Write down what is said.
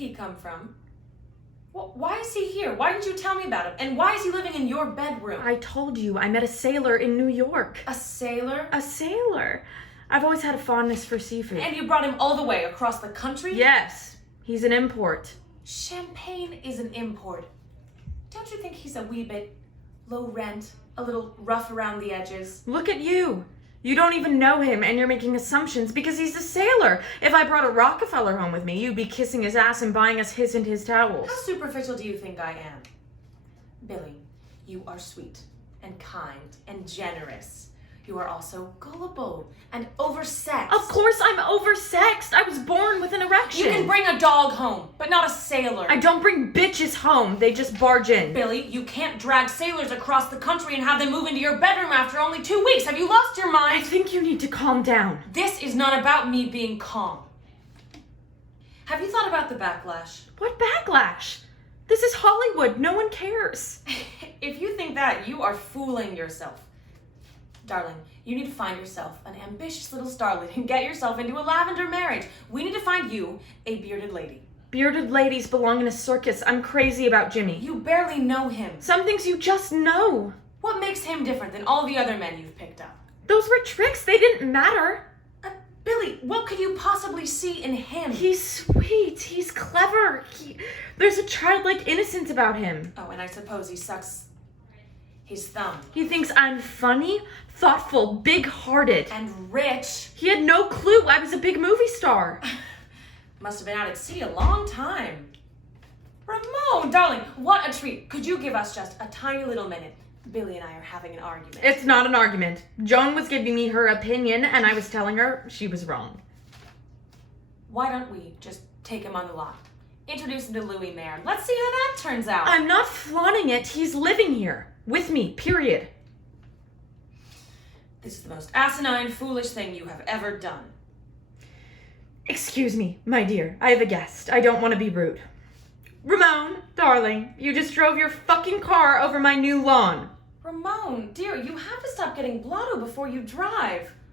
he come from? Why is he here? Why didn't you tell me about him? And why is he living in your bedroom? I told you, I met a sailor in New York. A sailor? A sailor. I've always had a fondness for seafood. And you brought him all the way across the country? Yes, he's an import. Champagne is an import. Don't you think he's a wee bit low rent, a little rough around the edges? Look at you. You don't even know him and you're making assumptions because he's a sailor. If I brought a Rockefeller home with me, you'd be kissing his ass and buying us his and his towels. How superficial do you think I am? Billy, you are sweet and kind and generous. You are also gullible and oversexed. Of course I'm oversexed. I was born with an erection. You can bring a dog home, but not a sailor. I don't bring bitches home. They just barge in. Billy, you can't drag sailors across the country and have them move into your bedroom after only 2 weeks. Have you lost your I mind? think you need to calm down. This is not about me being calm. Have you thought about the backlash? What backlash? This is Hollywood. No one cares. If you think that, you are fooling yourself. Darling, you need to find yourself an ambitious little starlet and get yourself into a lavender marriage. We need to find you a bearded lady. Bearded ladies belong in a circus. I'm crazy about Jimmy. You barely know him. Some things you just know. What makes him different than all the other men you've picked up? Those were tricks. They didn't matter. Billy, what could you possibly see in him? He's sweet. He's clever. There's a childlike innocence about him. Oh, and I suppose he sucks his thumb. He thinks I'm funny, thoughtful, big-hearted. And rich. He had no clue I was a big movie star. Must have been out at sea a long time. Ramon, darling, what a treat. Could you give us just a tiny little minute? Billy and I are having an argument. It's not an argument. Joan was giving me her opinion, and I was telling her she was wrong. Why don't we just take him on the lot? Introduce him to Louis Mayer. Let's see how that turns out. I'm not flaunting it. He's living here. With me, period. This is the most asinine, foolish thing you have ever done. Excuse me, my dear. I have a guest. I don't want to be rude. Ramon, darling, you just drove your fucking car over my new lawn. Ramon, dear, you have to stop getting blotto before you drive.